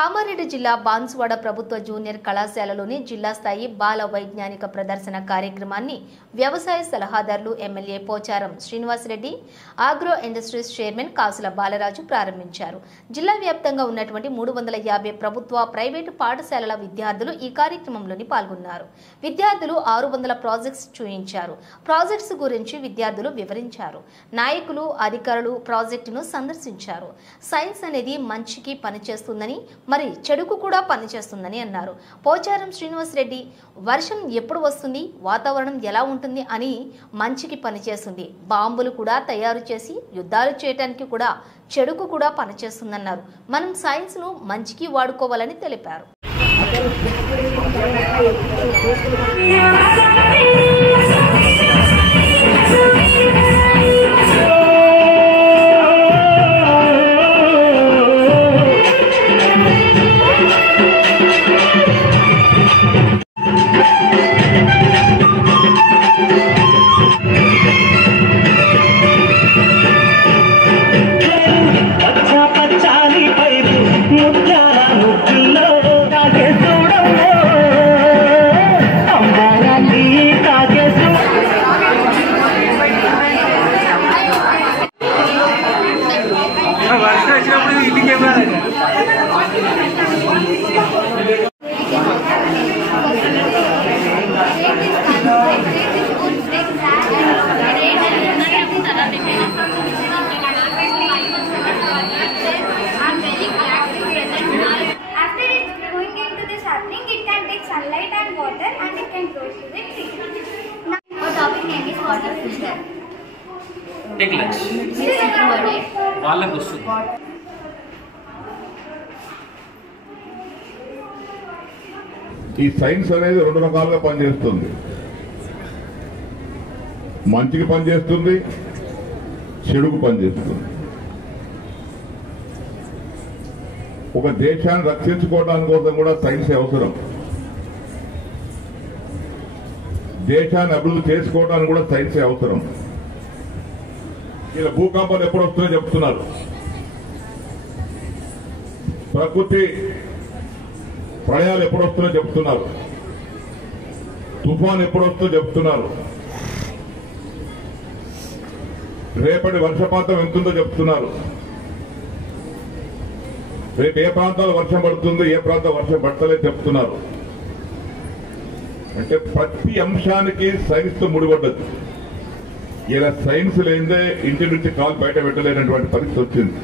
కామారెడ్డి జిల్లా బాన్సువాడ ప్రభుత్వ జూనియర్ కళాశాలలోని జిల్లా స్థాయి బాల వైజ్ఞానిక ప్రదర్శన కార్యక్రమాన్ని వ్యవసాయ సలహాదారులు MLA Pocharam Srinivasa Reddy, agro industries chairman Kasula Balaraju ప్రారంభించారు. జిల్లా వ్యాప్తంగా ఉన్నటువంటి 350 ప్రభుత్వ, ప్రైవేటు పాఠశాలల విద్యార్థులు ఈ కార్యక్రమంలోని పాల్గొన్నారు. విద్యార్థులు 600 ప్రాజెక్ట్స్ చూయించారు. ప్రాజెక్ట్స్ గురించి విద్యార్థులు వివరించారు. నాయకులు, అధికారులు ప్రాజెక్టును సందర్శించారు. సైన్స్ అనేది మంచికి పనిచేస్తుందని, మరి చెడుకు కూడా పనిచేస్తుందని అన్నారు. పోచారం శ్రీనివాసరెడ్డి, వర్షం ఎప్పుడు వస్తుంది, వాతావరణం ఎలా ఉంటుంది అని మంచికి పనిచేస్తుంది. బాంబులు కూడా తయారు చేసి యుద్ధాలు చేయడానికి కూడా చెడుకు కూడా పనిచేస్తుందన్నారు. మనం సైన్స్ ను మంచికి వాడుకోవాలని తెలిపారు. Sunlight and water, and it can grow to the tree. Now, our topic name is water filter. Take lunch. Walak vastundi. ఈ సైన్స్ అనేది రెండు రకాలుగా పనిచేస్తుంది. మంచికి పనిచేస్తుంది, చెడుకు పనిచేస్తుంది. ఒక దేశాన్ని రక్షించుకోవడానికి కోసం కూడా సైన్స్ అవసరం. దేశాన్ని అభివృద్ధి చేసుకోవడానికి కూడా సైన్స్ అవసరం. ఇలా భూకంపాలు ఎప్పుడు వస్తున్నాయో చెప్తున్నారు. ప్రకృతి ప్రళయాలు ఎప్పుడు వస్తున్నాయో చెప్తున్నారు. తుఫాన్ ఎప్పుడు వస్తుందో చెప్తున్నారు. రేపటి వర్షపాతం ఎంతుందో చెప్తున్నారు. రేపు ఏ ప్రాంతాల్లో వర్షం పడుతుందో, ఏ ప్రాంతం వర్షం పడతలేదు చెప్తున్నారు. అంటే ప్రతి అంశానికి సైన్స్ తో ముడిపడ్డది. ఇలా సైన్స్ లేదే ఇంటి నుంచి కాలు బయట పెట్టలేనటువంటి పరిస్థితి వచ్చింది.